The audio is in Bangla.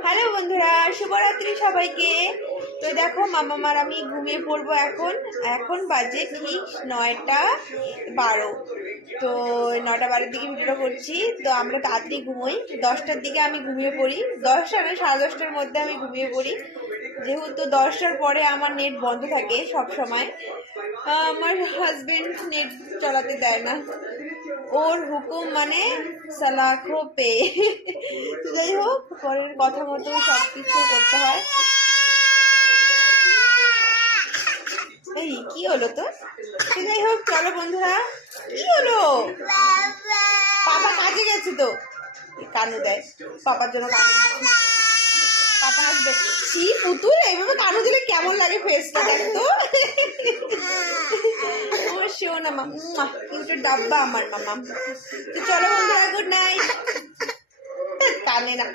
হ্যালো বন্ধুরা, শুভরাত্রি সবাইকে। তো দেখো মামামার আমি ঘুমিয়ে পড়বো এখন। এখন বাজে ঠিক 9টা 12। তো 9টা 12-র দিকে ভিডিওটা করছি। তো আমরা তাড়াতাড়ি ঘুমোই, 10টার দিকে আমি ঘুমিয়ে পড়ি। 10টা নয়, 10:30টার মধ্যে আমি ঘুমিয়ে পড়ি, যেহেতু 10টার পরে আমার নেট বন্ধ থাকে সব সময়। আমার হাজবেন্ড নেট চালাতে দেয় না, ওর হুকুম মানে সালাখো পে। তো যাই হোক, পরের কথা মতো সব কিছু করতে হয়। এই কি হলো তো? তো যাই হোক, চলো বন্ধুরা। কি হলো? পাপা কাজে গেছে তো, কানু দেয় পাপার জন্য। পাপা আসবে। ছি পুতুল, এইভাবে কানু দিলে কেমন লাগে ফেসটা দেখতো। শোনা মামা, কিউটের ডাব্বা আমার মামা। তো চলো বন্ধুরা, গুড নাইট। কানে না।